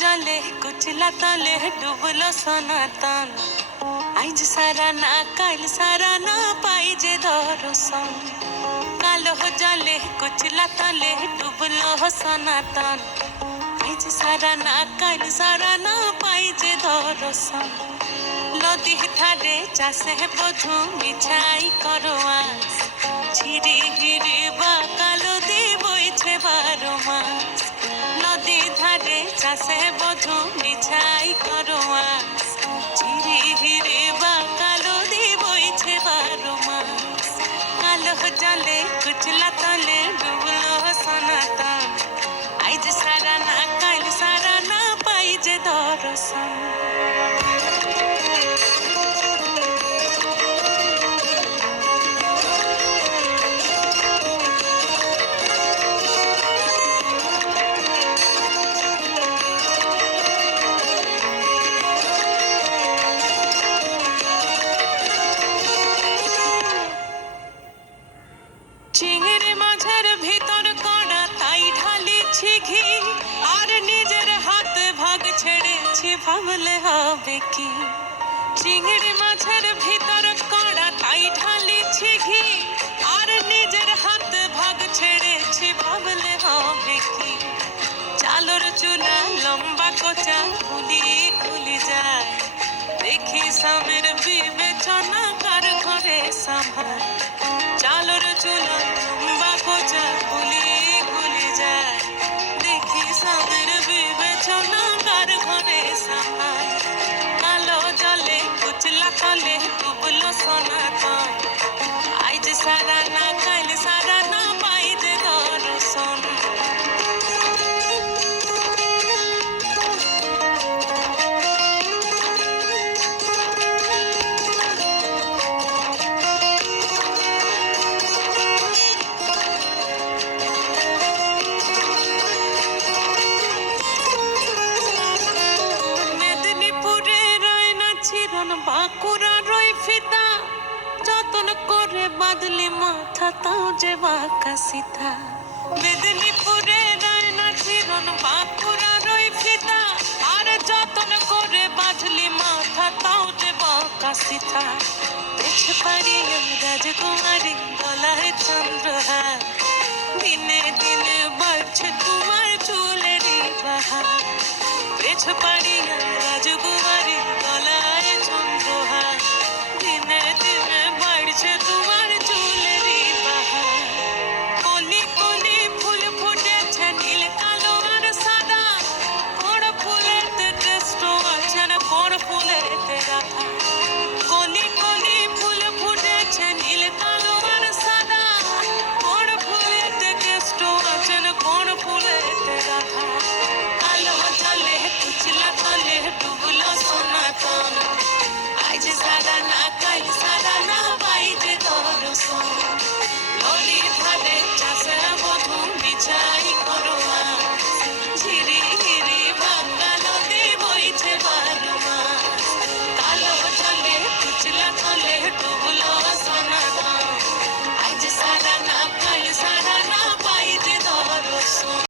জলে কুচলা তলে ডুবলো সনাতন। আইজ সারা না কাল সারা না পাই যে দর্শন। কালো জলে কুচলা তলে ডুবলো সনাতন। আইজ সারা না কাল সারা না পাই যে দর্শন। নদী ধারে চাষে বধু মিছাই করোয়াস। ঝিরি হিরি বা কালো দি বইছে 12 মাস। নদী ধারে চাষে বধু মিছাই করোয়াস। ঝিরি হিরি বা কালো দি বইছে 12 মাস। কালো জলে কুচলা তলে ডুবলো সনাতন। আইজ সারা না কাল সারা না পাই যে দর্শন। চিংড়ি মাছের ভিতর কড়া তাই ঢালিছি ঘি। আর নিজের হাতে ভাগ ছেড়েছি ভাবলে হবে কি। চিংড়ি মাছের ভিতর কড়া তাই ঢালিছি ঘি। আর নিজের হাতে ভাগ ছেড়েছি ভাবলে হবে কি। চালর চুলা লম্বা কোচা খুলি খুলি যায়। দেখি স্বামীর বিবেচনা কার ঘরে সামার। চালর চুলা লম্বা কোচা খুলি খুলি যায়। দেখি স্বামীর বিবেচনা কার ঘরে সামার। কালো জলে কুচলা তলে ডুবলো সনাতন। আইজ সারা না কাল সারা না পাই যে দর্শন। বাঁকুড়া রই ফিতা যতন করে বাদলি মাথা তাও যে বাঁকা সিথা। মেদিনীপুরে রায়না চিরন বাঁকুড়া রই ফিতা। আর যতন করে বাঁধলি মাথা তাও যে বাঁকা সিথা। পেছে পারি রাজকুমারী গলায় চন্দ্রহার। দিনে দিনে বাড়ছে তোমার চুলেরই বাহার। পেছে পারি